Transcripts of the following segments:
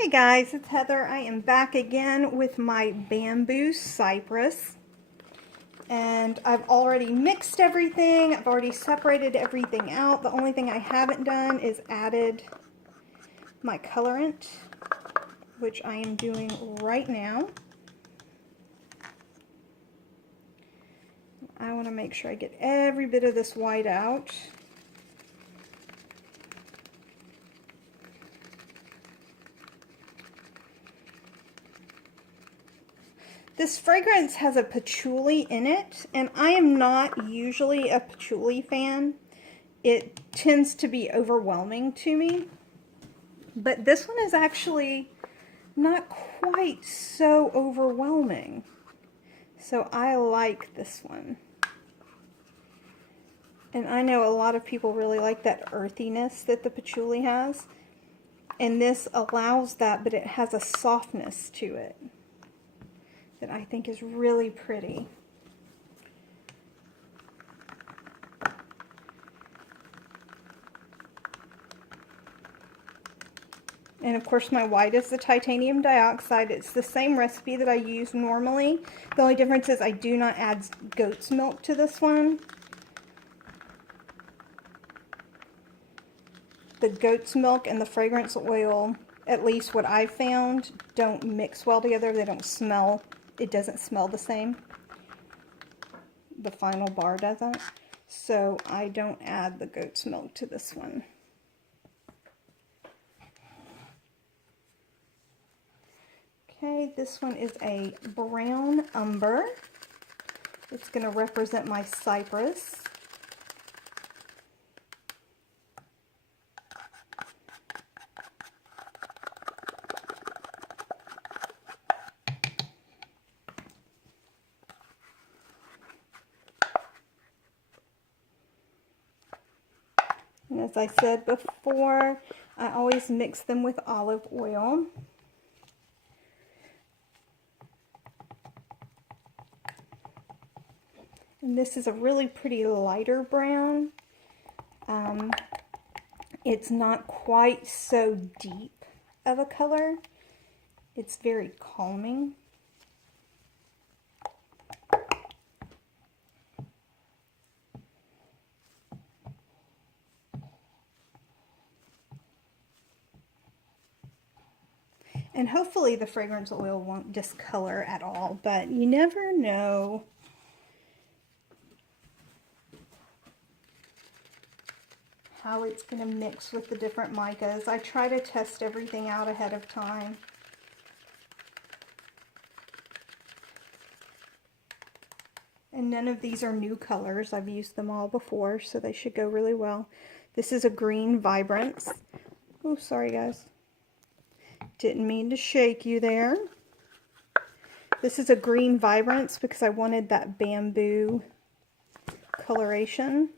Hey guys, it's Heather. I am back again with my bamboo cypress. And I've already mixed everything. I've already separated everything out. The only thing I haven't done is added my colorant, which I am doing right now. I want to make sure I get every bit of this white out. This fragrance has a patchouli in it, and I am not usually a patchouli fan. It tends to be overwhelming to me. But this one is actually not quite so overwhelming. So I like this one. And I know a lot of people really like that earthiness that the patchouli has. And this allows that, but it has a softness to it that I think is really pretty. And of course my white is the titanium dioxide. It's the same recipe that I use normally. The only difference is I do not add goat's milk to this one. The goat's milk and the fragrance oil, at least what I've found, don't mix well together. They don't smell. It doesn't smell the same. The final bar doesn't. So I don't add the goat's milk to this one. Okay, this one is a brown umber. It's going to represent my cypress. And as I said before, I always mix them with olive oil. And this is a really pretty lighter brown. It's not quite so deep of a color. It's very calming. And hopefully the fragrance oil won't discolor at all, but you never know. How it's going to mix with the different micas. I try to test everything out ahead of time. And none of these are new colors. I've used them all before, so they should go really well. This is a green vibrance. Oh, sorry guys. Didn't mean to shake you there. This is a green vibrance because I wanted that bamboo coloration.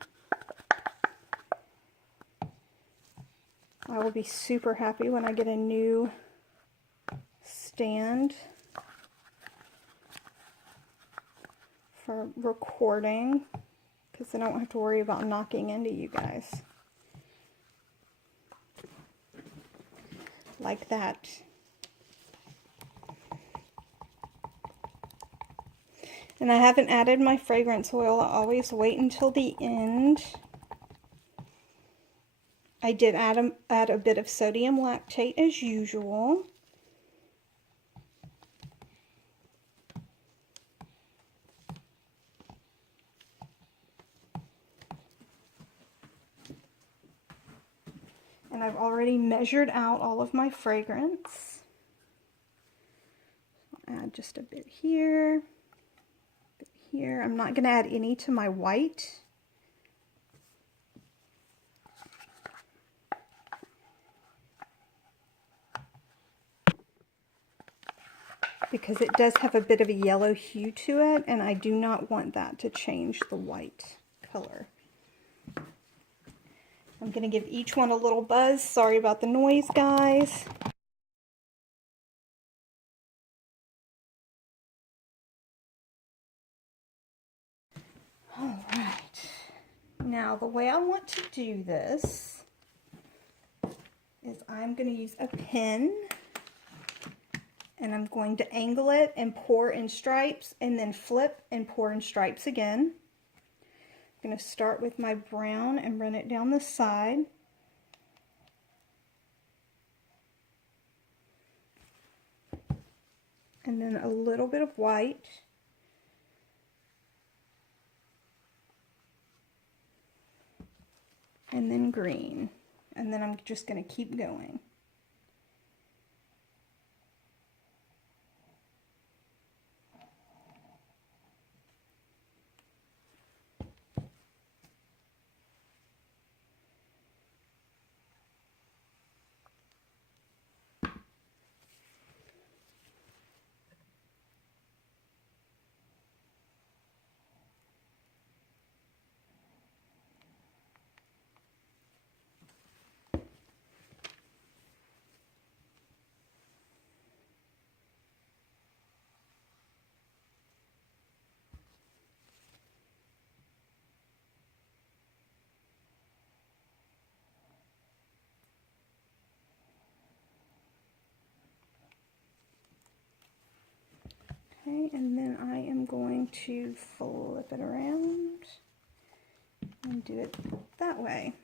I will be super happy when I get a new stand for recording, because then I don't have to worry about knocking into you guys. Like that. And I haven't added my fragrance oil. I always wait until the end. I did add a bit of sodium lactate as usual. And I've already measured out all of my fragrance. I'll add just a bit here, a bit here. I'm not going to add any to my white. Because it does have a bit of a yellow hue to it, and I do not want that to change the white color. I'm going to give each one a little buzz. Sorry about the noise, guys. All right. Now, the way I want to do this is I'm going to use a pen And I'm going to angle it and pour in stripes, and then flip and pour in stripes again. I'm going to start with my brown and run it down the side. And then a little bit of white. And then green. And then I'm just going to keep going. Okay, and then I am going to flip it around and do it that way.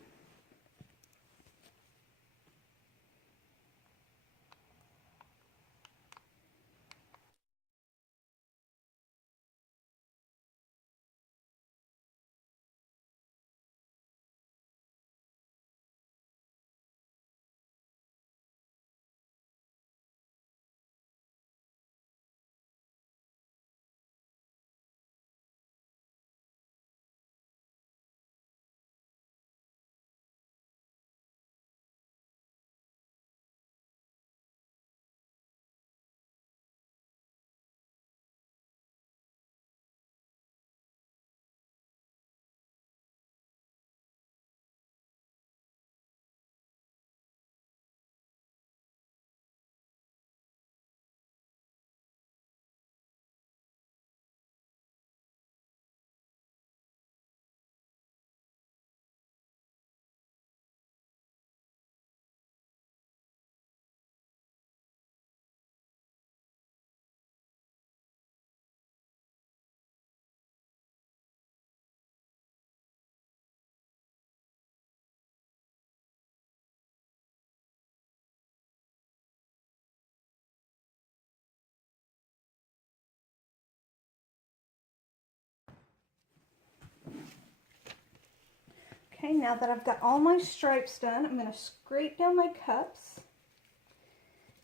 Okay, now that I've got all my stripes done, I'm going to scrape down my cups.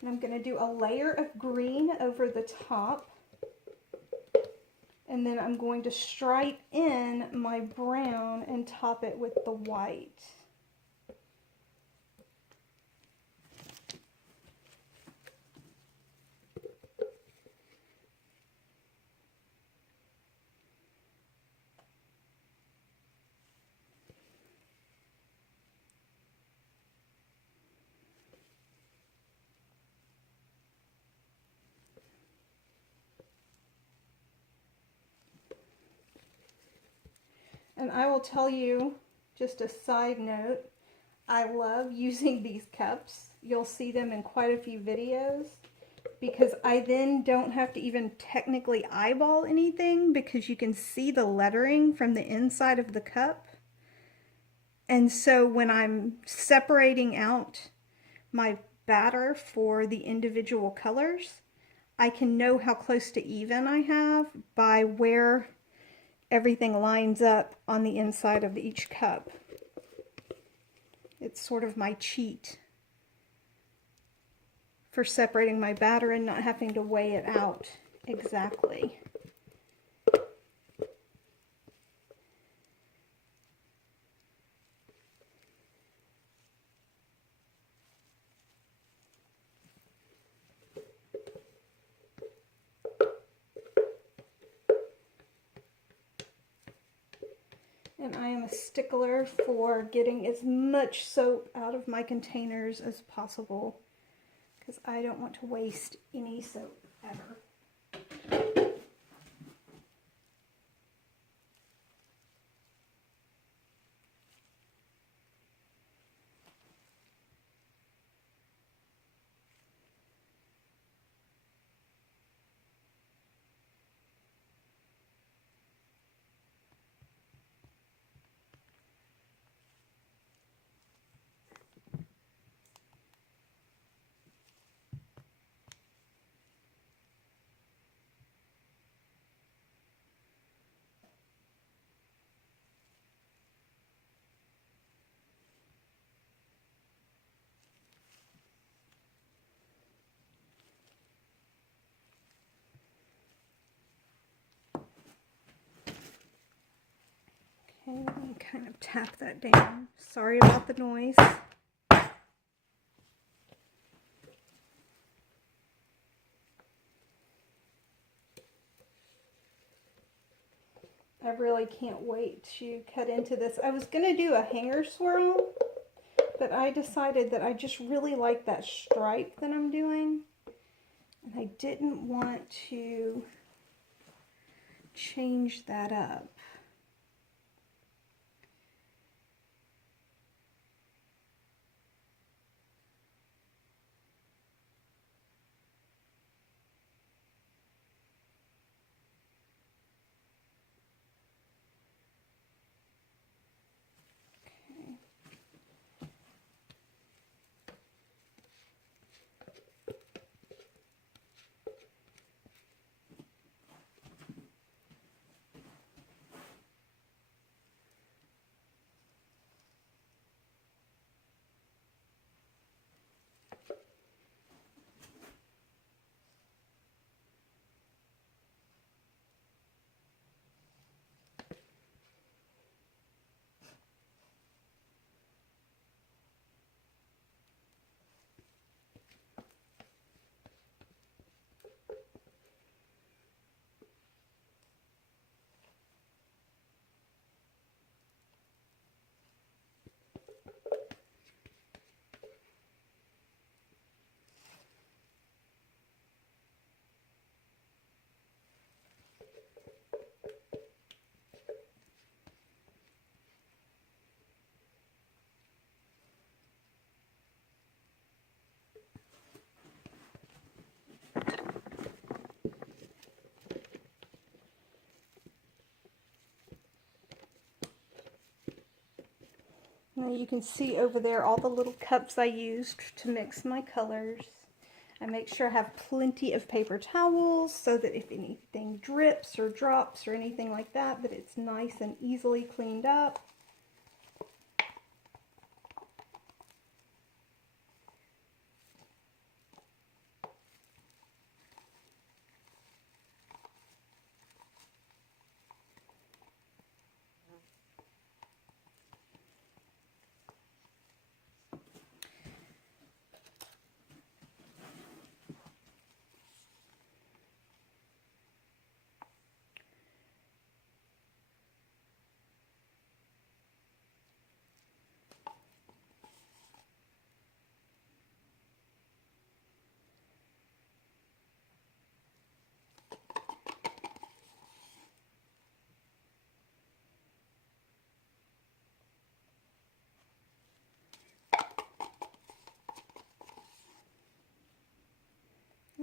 And I'm going to do a layer of green over the top. And then I'm going to stripe in my brown and top it with the white. And I will tell you, just a side note, I love using these cups. You'll see them in quite a few videos because I then don't have to even technically eyeball anything because you can see the lettering from the inside of the cup. And so when I'm separating out my batter for the individual colors, I can know how close to even I have by where everything lines up on the inside of each cup. It's sort of my cheat for separating my batter and not having to weigh it out exactly. And I am a stickler for getting as much soap out of my containers as possible because I don't want to waste any soap ever. let me kind of tap that down. Sorry about the noise. I really can't wait to cut into this. I was going to do a hanger swirl, but I decided that I just really like that stripe that I'm doing. And I didn't want to change that up. Now you can see over there all the little cups I used to mix my colors. I make sure I have plenty of paper towels so that if anything drips or drops or anything like that, that it's nice and easily cleaned up.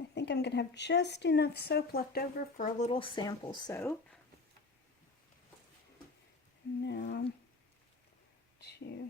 I think I'm going to have just enough soap left over for a little sample soap. Now to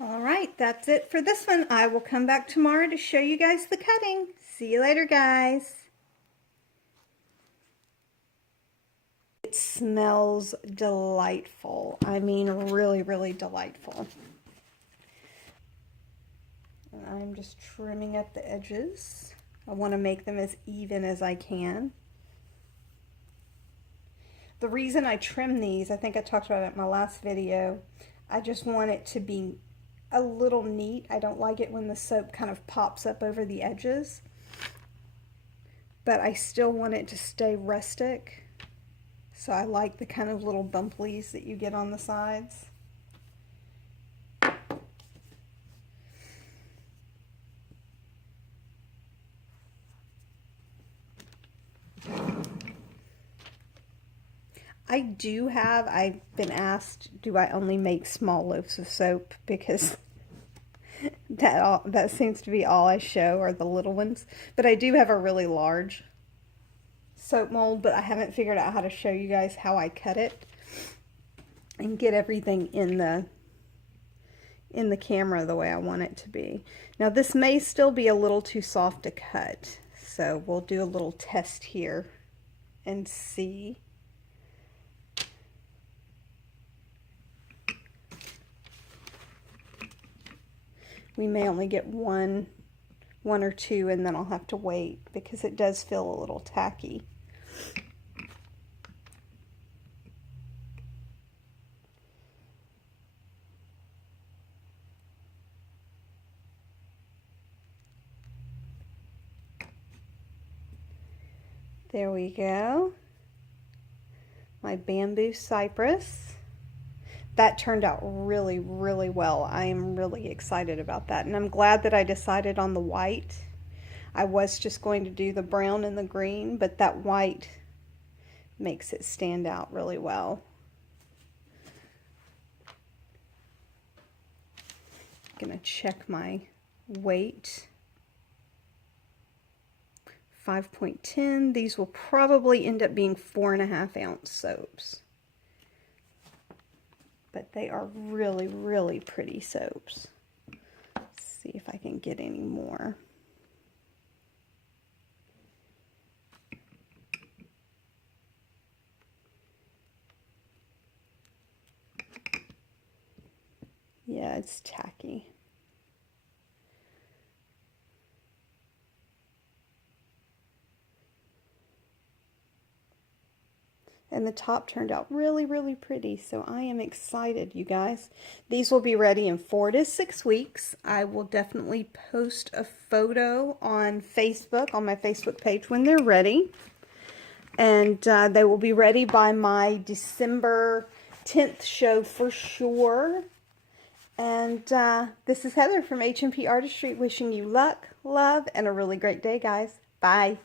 all right, that's it for this one. I will come back tomorrow to show you guys the cutting. See you later, guys. smells delightful. I mean, really, really delightful. And I'm just trimming up the edges. I want to make them as even as I can. The reason I trim these, I think I talked about it in my last video, I just want it to be a little neat. I don't like it when the soap kind of pops up over the edges, but I still want it to stay rustic. So I like the kind of little bumplies that you get on the sides. I've been asked, do I only make small loaves of soap? Because that seems to be all I show are the little ones. But I do have a really large soap mold, but I haven't figured out how to show you guys how I cut it and get everything in the camera the way I want it to be. Now this may still be a little too soft to cut, so we'll do a little test here and see. We may only get one or two, and then I'll have to wait because it does feel a little tacky. There we go. My bamboo cypress. That turned out really, really well. I am really excited about that. And I'm glad that I decided on the white. I was just going to do the brown and the green, but that white makes it stand out really well. I'm going to check my weight. 5.10. These will probably end up being 4.5 ounce soaps. But they are really, really pretty soaps. Let's see if I can get any more. Yeah, it's tacky. And the top turned out really, really pretty. So I am excited, you guys. These will be ready in 4 to 6 weeks. I will definitely post a photo on Facebook, on my Facebook page when they're ready. And they will be ready by my December 10th show for sure. And this is Heather from H&P Artistry wishing you luck, love, and a really great day, guys. Bye.